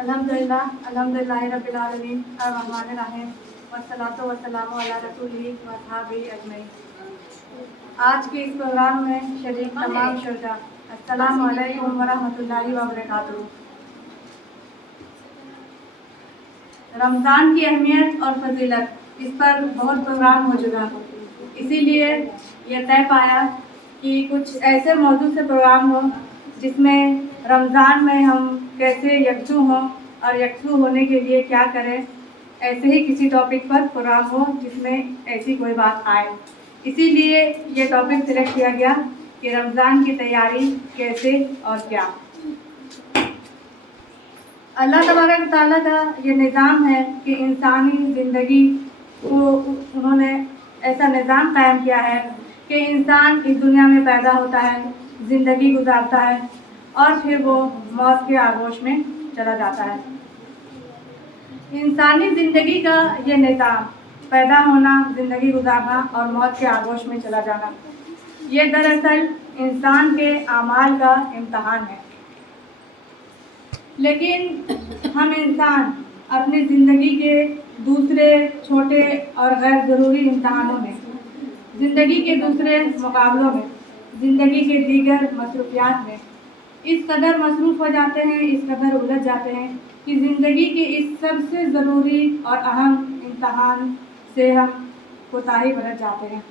अल्हम्दुलिल्लाह रब्बिल आलमीन अर्रहमानिर रहीम वस्सलातु वस्सलामु अला रसूलिही व अस्हाबिही अजमईन। आज के इस प्रोग्राम में शरीक तमाम शुरका अस्सलामु अलैकुम व रहमतुल्लाहि व बरकातुहू। रमज़ान की अहमियत और फजीलत, इस पर बहुत प्रोग्राम हो चुका, इसीलिए यह तय पाया कि कुछ ऐसे मौजू से प्रोग्राम हो जिसमें रमज़ान में हम कैसे यकसू हों और यकसू होने के लिए क्या करें। ऐसे ही किसी टॉपिक पर प्रोग्राम हो जिसमें ऐसी कोई बात आए, इसीलिए ये टॉपिक सिलेक्ट किया गया कि रमज़ान की तैयारी कैसे और क्या। अल्लाह तबारक ताला का ये निज़ाम है कि इंसानी ज़िंदगी को उन्होंने ऐसा निज़ाम कायम किया है कि इंसान इस दुनिया में पैदा होता है, ज़िंदगी गुजारता है और फिर वो मौत के आगोश में चला जाता है। इंसानी ज़िंदगी का ये निज़ाम, पैदा होना, ज़िंदगी गुजारना और मौत के आगोश में चला जाना, ये दरअसल इंसान के आमाल का इम्तहान है। लेकिन हम इंसान अपनी ज़िंदगी के दूसरे छोटे और गैर ज़रूरी इम्तहानों में, ज़िंदगी के दूसरे मुकाबलों में, ज़िंदगी के दीगर मसरूफियात में इस कदर मसरूफ़ हो जाते हैं, इस कदर उलझ जाते हैं कि ज़िंदगी के इस सबसे ज़रूरी और अहम इम्तहान से हम कोताही बरत जाते हैं।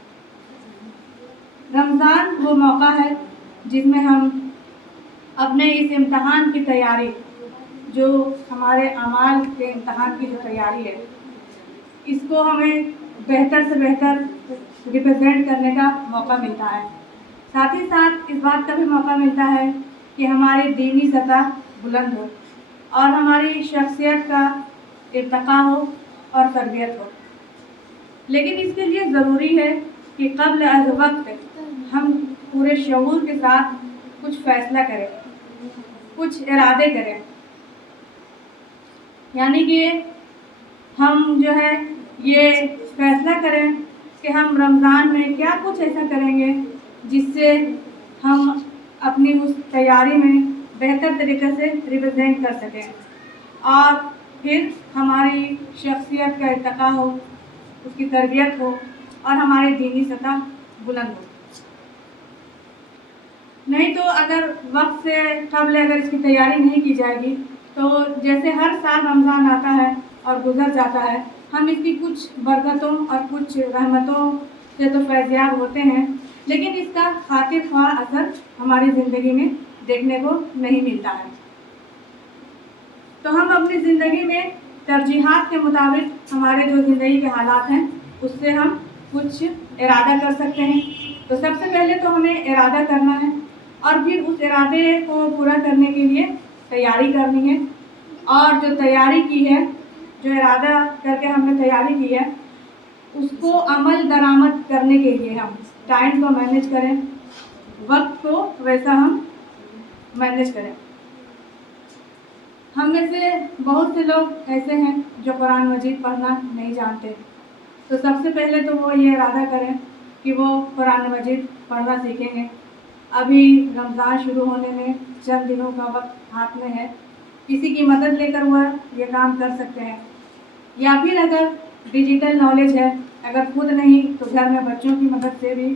रमज़ान वो मौका है जिसमें हम अपने इस इम्तहान की तैयारी, जो हमारे अमाल के इम्तहान की जो तैयारी है, इसको हमें बेहतर से बेहतर रिप्रेजेंट करने का मौका मिलता है। साथ ही साथ इस बात का भी मौका मिलता है कि हमारी दीनी सतह बुलंद हो और हमारी शख्सियत का इर्तका हो और तरबियत हो। लेकिन इसके लिए ज़रूरी है कि क़ब्ल अज़ वक्त हम पूरे शऊर के साथ कुछ फ़ैसला करें, कुछ इरादे करें। यानी कि हम जो है ये फ़ैसला करें कि हम रमज़ान में क्या कुछ ऐसा करेंगे जिससे हम अपनी उस तैयारी में बेहतर तरीके से रिप्रेजेंट कर सकें और फिर हमारी शख्सियत का इर्तका हो, उसकी तरबियत हो और हमारी दीनी सतह बुलंद हो। नहीं तो अगर वक्त से कबल अगर इसकी तैयारी नहीं की जाएगी तो जैसे हर साल रमज़ान आता है और गुजर जाता है, हम इसकी कुछ बरकतों और कुछ रहमतों से तो फैज़याब होते हैं, लेकिन इसका खातिर ख्वाह असर हमारी ज़िंदगी में देखने को नहीं मिलता है। तो हम अपनी ज़िंदगी में तरजीहात के मुताबिक हमारे जो ज़िंदगी के हालात हैं उससे हम कुछ इरादा कर सकते हैं। तो सबसे पहले तो हमें इरादा करना है और फिर उस इरादे को पूरा करने के लिए तैयारी करनी है। और जो तैयारी की है, जो इरादा करके हमने तैयारी की है, उसको अमल दरामद करने के लिए हम टाइम को मैनेज करें, वक्त को वैसा हम मैनेज करें। हम में से बहुत से लोग ऐसे हैं जो कुरान मजीद पढ़ना नहीं जानते, तो सबसे पहले तो वो ये इरादा करें कि वो कुरान मजीद पढ़ना सीखेंगे। अभी रमज़ान शुरू होने में चंद दिनों का वक्त हाथ में है, किसी की मदद लेकर वह ये काम कर सकते हैं। या फिर अगर डिजिटल नॉलेज है, अगर खुद नहीं तो घर में बच्चों की मदद से भी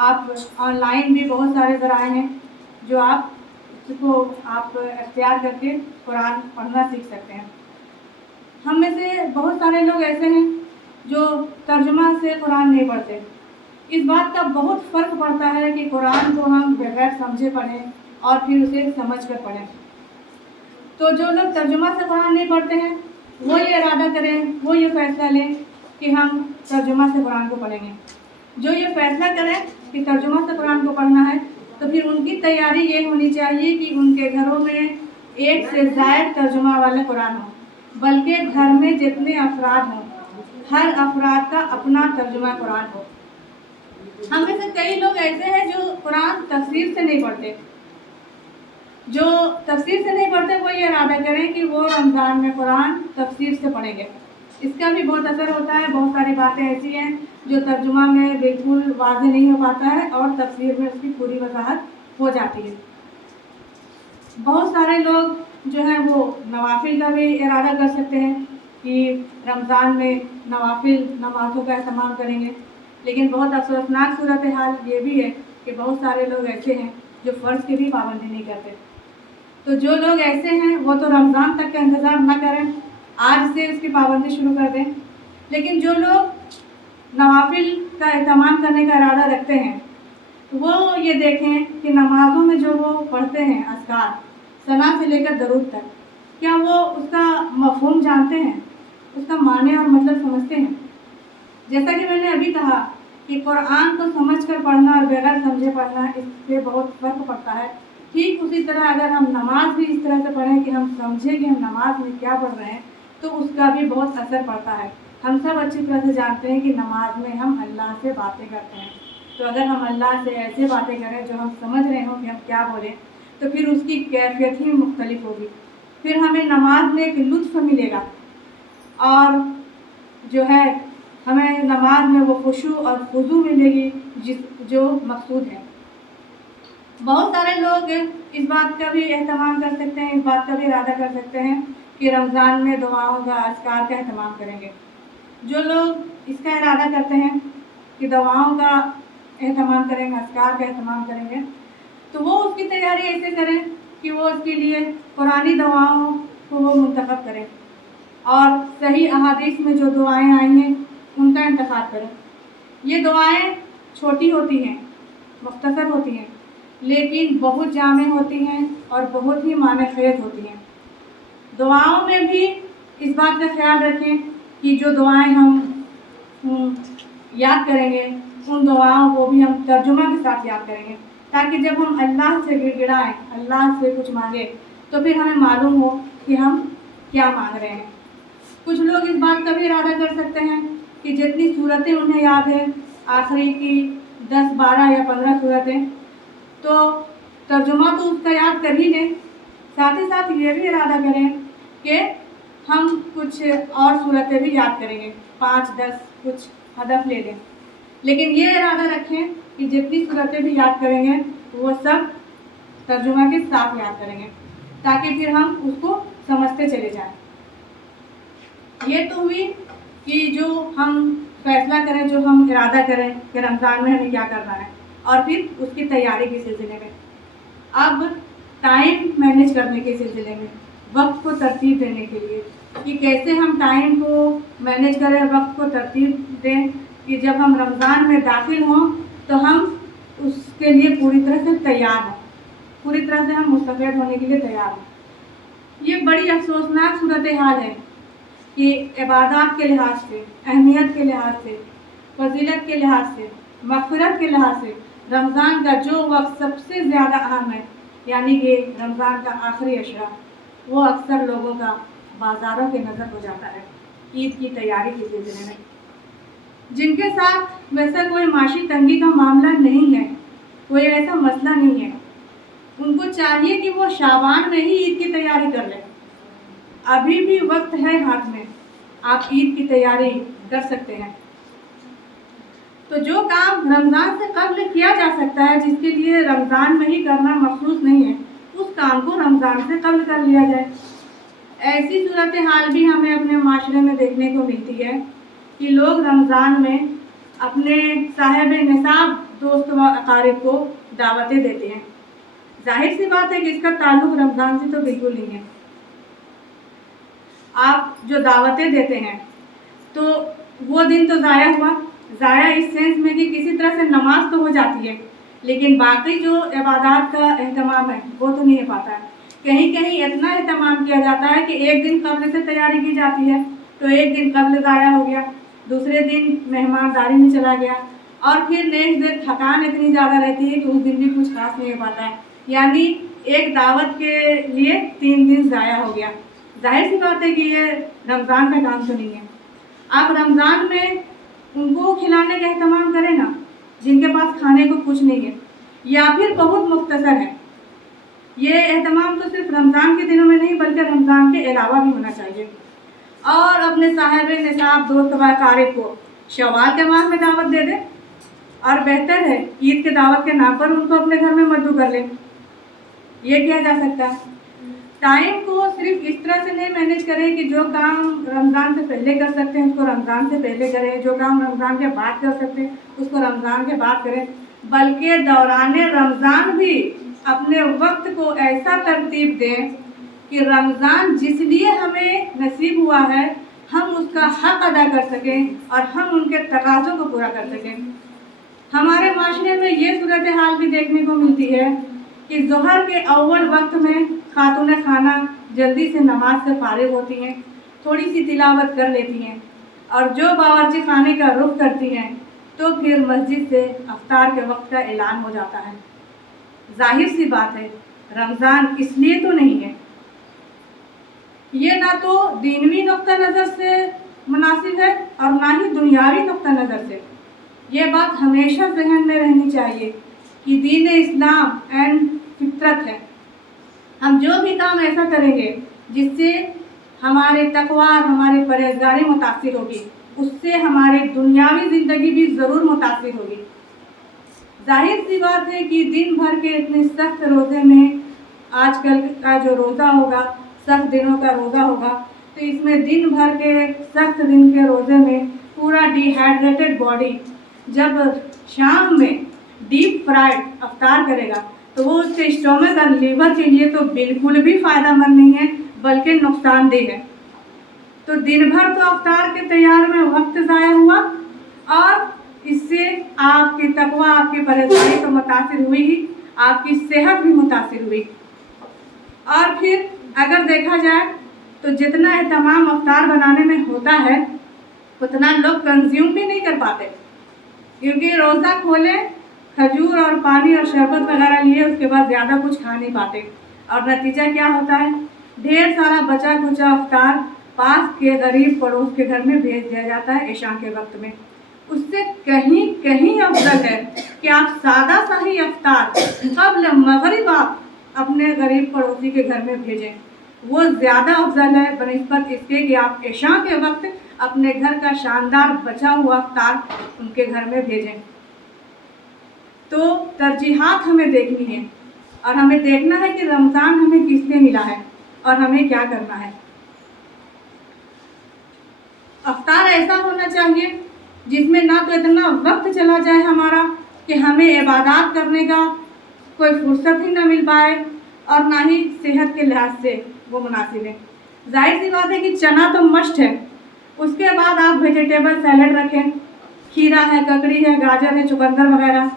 आप ऑनलाइन भी बहुत सारे ज़राए हैं जो आप उसको आप इख्तियार करके कुरान पढ़ना सीख सकते हैं। हम में से बहुत सारे लोग ऐसे हैं जो तर्जुमा से कुरान नहीं पढ़ते। इस बात का बहुत फ़र्क पड़ता है कि कुरान को हम बगैर समझे पढ़ें और फिर उसे समझ कर पढ़ें। तो जो लोग तर्जुमा से कुरान नहीं पढ़ते हैं वो ये इरादा करें, वो ये फ़ैसला लें कि हम तर्जुमा से कुरान को पढ़ेंगे। जो ये फ़ैसला करें कि तर्जुमा से कुरान को पढ़ना है, तो फिर उनकी तैयारी ये होनी चाहिए कि उनके घरों में एक से ज़ायद तर्जुमा वाला कुरान हो, बल्कि घर में जितने अफराद हों हर अफराद का अपना तर्जुमा कुरान हो। हम में से कई लोग ऐसे हैं जो कुरान तफसीर से नहीं पढ़ते। जो तफसीर से नहीं पढ़ते वो ये इरादा करें कि वो रमज़ान में कुरान तफसीर से पढ़ेंगे। इसका भी बहुत असर होता है। बहुत सारी बातें ऐसी हैं जो तर्जुमा में बिल्कुल वाज़ेह नहीं हो पाता है और तफसीर में उसकी पूरी वजाहत हो जाती है। बहुत सारे लोग जो है वो नवाफिल का भी इरादा कर सकते हैं कि रमज़ान में नवाफिल नमाज़ों का अहतमाम करेंगे। लेकिन बहुत अफसोसनाक सूरत हाल ये भी है कि बहुत सारे लोग ऐसे हैं जो फ़र्ज़ की भी पाबंदी नहीं करते। तो जो लोग ऐसे हैं वो तो रमज़ान तक का इंतज़ार ना करें, आज से इसकी पाबंदी शुरू कर दें। लेकिन जो लोग नवाफिल का एहतमाम करने का इरादा रखते हैं वो ये देखें कि नमाज़ों में जो वो पढ़ते हैं अज़कार सना से लेकर दरूद तक, क्या वो उसका मफ़हूम जानते हैं, उसका माने और मतलब समझते हैं। जैसा कि मैंने अभी कहा कि कुरान को समझकर पढ़ना और बगैर समझे पढ़ना, इससे बहुत फ़र्क पड़ता है। ठीक उसी तरह अगर हम नमाज भी इस तरह से पढ़ें कि हम समझें कि हम नमाज में क्या पढ़ रहे हैं, तो उसका भी बहुत असर पड़ता है। हम सब अच्छी तरह से जानते हैं कि नमाज में हम अल्लाह से बातें करते हैं, तो अगर हम अल्लाह से ऐसे बातें करें जो हम समझ रहे हों कि हम क्या बोलें, तो फिर उसकी कैफियत ही मुख्तलिफ होगी। फिर हमें नमाज में एक लुत्फ़ मिलेगा और जो है हमें नमाज में वो खुशू और खुजू मिलेगी जो मकसूद है। बहुत सारे लोग इस बात का भी एहतमाम कर सकते हैं, इस बात का भी इरादा कर सकते हैं कि रमज़ान में दुआओं का अज़कार का एहतमाम करेंगे। जो लोग इसका इरादा करते हैं कि दुआओं का एहतमाम करेंगे, अज़कार का एहतमाम करेंगे, तो वो उसकी तैयारी ऐसे करें कि वो उसके लिए पुरानी दुआओं को वो मुंतखब करें और सही अहादीस में जो दुआएं आई हैं उनका इंतखाब करें। ये दुआएं छोटी होती हैं, मुख्तसर होती हैं, लेकिन बहुत जामे होती हैं और बहुत ही माने खेज़ होती हैं। दुआओं में भी इस बात का ख्याल रखें कि जो दुआएं हम याद करेंगे उन दुआओं को भी हम तर्जुमा के साथ याद करेंगे, ताकि जब हम अल्लाह से गिड़गिड़ाएं, अल्लाह से कुछ मांगे, तो फिर हमें मालूम हो कि हम क्या मांग रहे हैं। कुछ लोग इस बात का भी इरादा कर सकते हैं कि जितनी सूरतें उन्हें याद है, आखिरी की 10, 12 या 15 सूरतें, तो तर्जुमा तो उसका याद कर ही लें, साथ ही साथ ये भी इरादा करें कि हम कुछ और सूरतें भी याद करेंगे, 5, 10 कुछ हदफ ले लें। लेकिन ये इरादा रखें कि जितनी सूरतें भी याद करेंगे वो सब तर्जुमा के साथ याद करेंगे, ताकि फिर हम उसको समझते चले जाएं। ये तो हुई कि जो हम फैसला करें, जो हम इरादा करें कि रमज़ान में हमें क्या करना है, और फिर उसकी तैयारी के सिलसिले में। अब टाइम मैनेज करने के सिलसिले में, वक्त को तरतीब देने के लिए कि कैसे हम टाइम को मैनेज करें, वक्त को तरतीब दें कि जब हम रमज़ान में दाखिल हों तो हम उसके लिए पूरी तरह से तैयार हों, पूरी तरह से हम मुस्तफ़ैद होने के लिए तैयार हों। ये बड़ी अफसोसनाक सूरत हाल है कि इबादत के लिहाज से, अहमियत के लिहाज से, फजीलत के लिहाज से, मग़फ़िरत के लिहाज से रमज़ान का जो वक्त सबसे ज़्यादा अहम है, यानी कि रमज़ान का आखिरी अशरा, वो अक्सर लोगों का बाज़ारों के नज़र हो जाता है ईद की तैयारी के सिलसिले में। जिनके साथ वैसा कोई माशी तंगी का मामला नहीं है, कोई ऐसा मसला नहीं है, उनको चाहिए कि वो शाबान में ही ईद की तैयारी कर लें। अभी भी वक्त है हाथ में, आप ईद की तैयारी कर सकते हैं। तो जो काम रमज़ान से कब्ल किया जा सकता है, जिसके लिए रमज़ान में ही करना मखसूस नहीं है, उस काम को रमज़ान से कब्ल कर लिया जाए। ऐसी सूरत हाल भी हमें अपने माशरे में देखने को मिलती है कि लोग रमज़ान में अपने साहिब निसाब दोस्त व अकारिब को दावतें देते हैं। जाहिर सी बात है कि इसका ताल्लुक़ रमज़ान से तो बिल्कुल नहीं है। आप जो दावतें देते हैं तो वो दिन तो ज़ाया हुआ, ज़ाया इस सेंस में कि किसी तरह से नमाज तो हो जाती है, लेकिन बाकी जो इबादत का एहतमाम है वो तो नहीं हो पाता है। कहीं कहीं इतना एहतमाम किया जाता है कि एक दिन कब्ल से तैयारी की जाती है, तो एक दिन कब्ल ज़ाया हो गया, दूसरे दिन मेहमानदारी में चला गया, और फिर नेक्स्ट दिन थकान इतनी ज़्यादा रहती है कि उस दिन भी कुछ खास नहीं हो पाता है। यानी एक दावत के लिए 3 दिन ज़ाया हो गया। जाहिर सी बात है कि ये रमज़ान का काम तो नहीं है। आप रमज़ान में उनको खिलाने का एहतमाम करें ना जिनके पास खाने को कुछ नहीं है, या फिर बहुत मुख्तसर है। ये एहतमाम तो सिर्फ रमज़ान के दिनों में नहीं बल्कि रमज़ान के अलावा भी होना चाहिए। और अपने साहिब निसाब दोस्त व अकारिब को शव्वाल के माह में दावत दे दें, और बेहतर है ईद के दावत के नाम पर उनको अपने घर में मद्दू कर लें। ये किया जा सकता है। टाइम को सिर्फ इस तरह से नहीं मैनेज करें कि जो काम रमज़ान से पहले कर सकते हैं उसको रमज़ान से पहले करें, जो काम रमज़ान के बाद कर सकते हैं उसको रमज़ान के बाद करें, बल्कि दौरान रमज़ान भी अपने वक्त को ऐसा तरतीब दें कि रमज़ान जिस लिए हमें नसीब हुआ है हम उसका हक़ अदा कर सकें और हम उनके तकाज़ों को पूरा कर सकें। हमारे माशरे में ये सूरत हाल भी देखने को मिलती है कि ज़ोहर के अव्वल वक्त में खातून खाना जल्दी से नमाज से फारिग होती हैं, थोड़ी सी तिलावत कर लेती हैं और जो बावर्ची खाने का रुख करती हैं तो फिर मस्जिद से अफ्तार के वक्त का ऐलान हो जाता है। जाहिर सी बात है रमज़ान इसलिए तो नहीं है, ये ना तो दीनवी नुक्ता नज़र से मुनासिब है और ना ही दुनियावी नुक्ता नज़र से। ये बात हमेशा जहन में रहनी चाहिए कि दीन इस्लाम एंड फितरत है। हम जो भी काम ऐसा करेंगे जिससे हमारे तकवा हमारे परहेज़गारी मुतासिर होगी, उससे हमारे दुनियावी ज़िंदगी भी ज़रूर मुतासिर होगी। जाहिर सी बात है कि दिन भर के इतने सख्त रोज़े में आजकल का जो रोज़ा होगा, सख्त दिनों का रोज़ा होगा, तो इसमें दिन भर के सख्त दिन के रोज़े में पूरा डिहाइड्रेटेड बॉडी जब शाम में डीप फ्राइड अफ्तार करेगा तो वो उसके स्टोमक और लीवर के लिए तो बिल्कुल भी फ़ायदेमंद नहीं है बल्कि नुकसानदेह है। तो दिन भर तो अफ्तार के तैयार में वक्त ज़ाया हुआ और इससे आपकी तकवा आपकी परेशानी तो मुतासिर हुई ही, आपकी सेहत भी मुतासिर हुई। और फिर अगर देखा जाए तो जितना एहतमाम अफ्तार बनाने में होता है उतना लोग कंज्यूम भी नहीं कर पाते, क्योंकि रोज़ा खोले खजूर और पानी और शरबत वगैरह लिए उसके बाद ज़्यादा कुछ खा नहीं पाते और नतीजा क्या होता है, ढेर सारा बचा खुचा अफ्तार पास के गरीब पड़ोस के घर में भेज दिया जाता है इशा के वक्त में। उससे कहीं कहीं अफजल है कि आप सादा सा ही अफ्तार क़ब्ल मगरिब आप अपने गरीब पड़ोसी के घर में भेजें, वो ज़्यादा अफजल है बनिस्बत इसके कि आप इशा के वक्त अपने घर का शानदार बचा हुआ अफ्तार उनके घर में भेजें। तो तरजीहात हमें देखनी है और हमें देखना है कि रमज़ान हमें किस लिए मिला है और हमें क्या करना है। अफ्तार ऐसा होना चाहिए जिसमें ना तो इतना वक्त चला जाए हमारा कि हमें इबादत करने का कोई फुर्सत ही ना मिल पाए और ना ही सेहत के लिहाज से वो मुनासिब है। जाहिर सी बात है कि चना तो मस्ट है, उसके बाद आप वेजिटेबल सैलड रखें, खीरा है, ककड़ी है, गाजर है, चुकंदर वगैरह,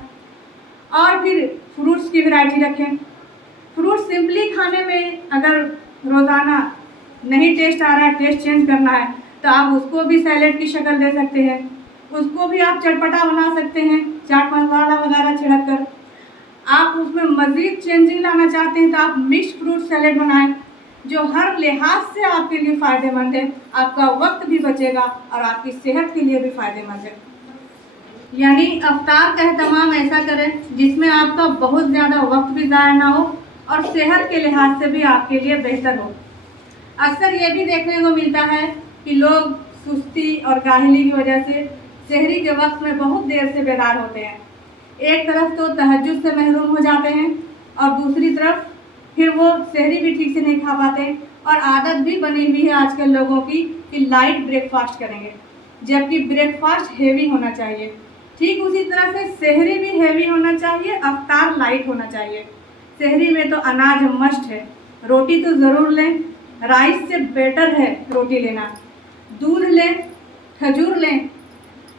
और फिर फ्रूट्स की वैरायटी रखें। फ्रूट सिंपली खाने में अगर रोज़ाना नहीं टेस्ट आ रहा है, टेस्ट चेंज करना है तो आप उसको भी सैलेड की शक्ल दे सकते हैं, उसको भी आप चटपटा बना सकते हैं चाट मसाला वगैरह छिड़क कर। आप उसमें मज़ीद चेंजिंग लाना चाहते हैं तो आप मिक्स फ्रूट सैलेड बनाएं जो हर लिहाज से आपके लिए फ़ायदेमंद है, आपका वक्त भी बचेगा और आपकी सेहत के लिए भी फ़ायदेमंद है। यानी अफ्तार का एहतमाम ऐसा करें जिसमें आपका बहुत ज़्यादा वक्त भी ज़ाया ना हो और सेहत के लिहाज से भी आपके लिए बेहतर हो। अक्सर ये भी देखने को मिलता है कि लोग सुस्ती और काहली की वजह से सहरी के वक्त में बहुत देर से बेदार होते हैं। एक तरफ तो तहज्जुद से महरूम हो जाते हैं और दूसरी तरफ फिर वो सहरी भी ठीक से नहीं खा पाते और आदत भी बनी हुई है आजकल लोगों की कि लाइट ब्रेकफास्ट करेंगे, जबकि ब्रेकफास्ट हेवी होना चाहिए। ठीक उसी तरह से सहरी भी हेवी होना चाहिए, अफ्तार लाइट होना चाहिए। सहरी में तो अनाज मस्ट है, रोटी तो ज़रूर लें, राइस से बेटर है रोटी लेना, दूध लें, खजूर लें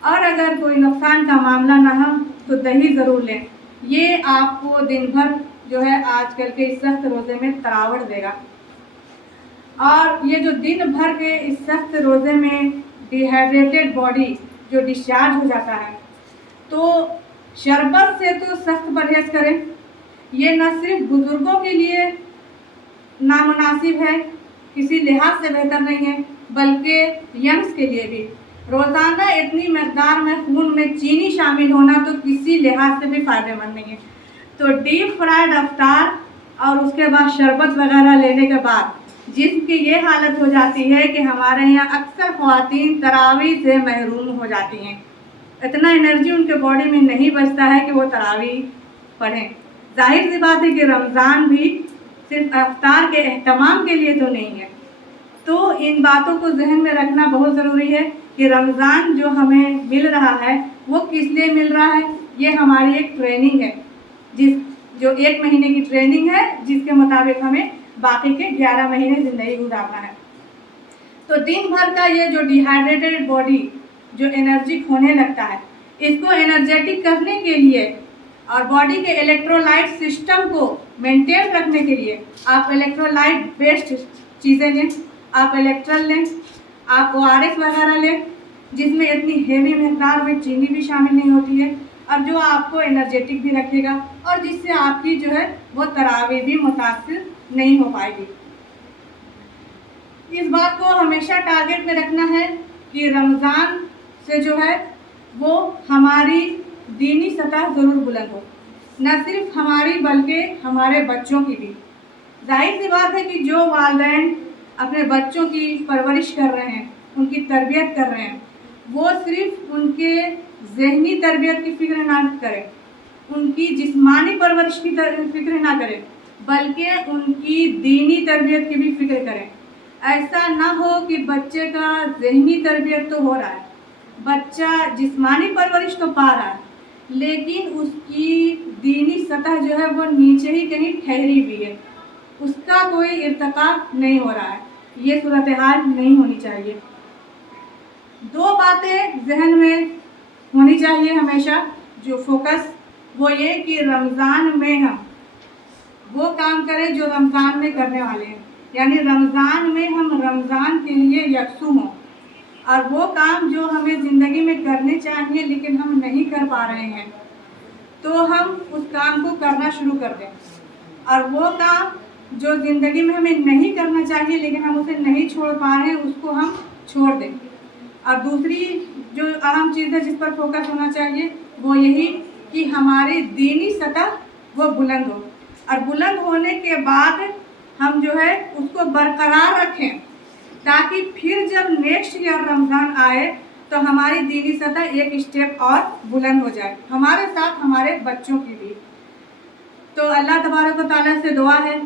और अगर कोई नुकसान का मामला ना हो तो दही ज़रूर लें। ये आपको दिन भर जो है आजकल के इस सख्त रोज़े में तरावट देगा। और ये जो दिन भर के इस सख्त रोज़े में डिहाइड्रेटेड बॉडी जो डिस्चार्ज हो जाता है, तो शरबत से तो सख्त परहेज़ करें। ये न सिर्फ बुज़ुर्गों के लिए नामुनासिब है, किसी लिहाज से बेहतर नहीं है, बल्कि यंग्स के लिए भी। रोज़ाना इतनी मकदार में खून में चीनी शामिल होना तो किसी लिहाज से भी फ़ायदेमंद नहीं है। तो डीप फ्राइड अफ्तार और उसके बाद शरबत वगैरह लेने के बाद जिस्म की ये हालत हो जाती है कि हमारे यहाँ अक्सर ख़वातीन तरावीह से महरूम हो जाती हैं। इतना एनर्जी उनके बॉडी में नहीं बचता है कि वो तरावीह पढ़ें। जाहिर सी बात है कि रमज़ान भी صرف افطار کے اہتمام کے لیے تو نہیں ہے۔ تو ان باتوں کو ذہن میں رکھنا بہت ضروری ہے کہ رمضان جو ہمیں مل رہا ہے وہ کس لیے مل رہا ہے۔ یہ ہماری ایک ٹریننگ ہے، جو 1 مہینے کی ٹریننگ ہے، جس کے مطابق ہمیں باقی کے 11 مہینے زندگی گزارنا ہے۔ تو دن بھر کا یہ جو ڈیہائیڈریٹڈ باڈی جو انرجی کھونے لگتا ہے، اس کو انرجیٹک کرنے کے لیے اور باڈی کے الیکٹرولائٹ سسٹم کو مینٹین رکھنے کے لیے آپ الیکٹرولائٹ بیسڈ چیزیں لیں، آپ الیکٹرل لیں، آپ ORS وغیرہ لیں، جس میں اتنی ہیوی مقدار میں چینی بھی شامل نہیں ہوتی ہے، اور جو آپ کو انرجیٹک بھی رکھے گا اور جس سے آپ کی جو ہے وہ تراویح بھی متاثر نہیں ہو پائے گی۔ اس بات کو ہمیشہ ٹارگیٹ میں رکھنا ہے کہ رمضان سے جو ہے وہ ہماری دینی سطح ضرور بلند ہو، نہ صرف ہماری بلکہ ہمارے بچوں کی بھی۔ ظاہر سی بات ہے کہ جو والدین اپنے بچوں کی پرورش کر رہے ہیں، ان کی تربیت کر رہے ہیں، وہ صرف ان کے ذہنی تربیت کی فکر نہ کریں، ان کی جسمانی پرورش کی فکر نہ کریں، بلکہ ان کی دینی تربیت کی بھی فکر کریں۔ ایسا نہ ہو کہ بچے کا ذہنی تربیت تو ہو رہا ہے، بچہ جسمانی پرورش تو پا رہا ہے، لیکن اس کی دینی سطح جو ہے وہ نیچے ہی کہیں ٹھہری ہوئی ہے، اس کا کوئی ارتقا نہیں ہو رہا ہے۔ یہ صورتحال نہیں ہونی چاہیے۔ 2 باتیں ذہن میں ہونی چاہیے ہمیشہ، جو فوکس، وہ یہ کہ رمضان میں ہم وہ کام کریں جو رمضان میں کرنے والے ہیں، یعنی رمضان میں ہم رمضان کے لیے یکسو ہوں، اور وہ کام جو ہمیں زندگی میں کرنے چاہیے لیکن ہم نہیں کر پا رہے ہیں، تو ہم اس کام کو کرنا شروع کر دیں، اور وہ کام جو زندگی میں ہمیں نہیں کرنا چاہیے لیکن ہم اسے نہیں چھوڑ پا رہے ہیں، اس کو ہم چھوڑ دیں۔ اور دوسری جو اہم چیز ہے جس پر فوکس ہونا چاہیے وہ یہی کہ ہماری دینی سطح وہ بلند ہو، اور بلند ہونے کے بعد ہم جو ہے اس کو برقرار رکھیں، تاکہ پھر جب نیکسٹ ایئر رمضان آئے تو ہماری دینی سطح ایک اسٹیپ اور بلند ہو جائے، ہمارے ساتھ ہمارے بچوں کی بھی۔ تو اللہ تبارک و تعالیٰ سے دعا ہے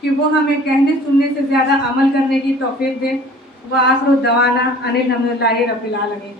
کہ وہ ہمیں کہنے سننے سے زیادہ عمل کرنے کی توفیق دے۔ وآخر دعوانا ان الحمد للہ رب العالمین۔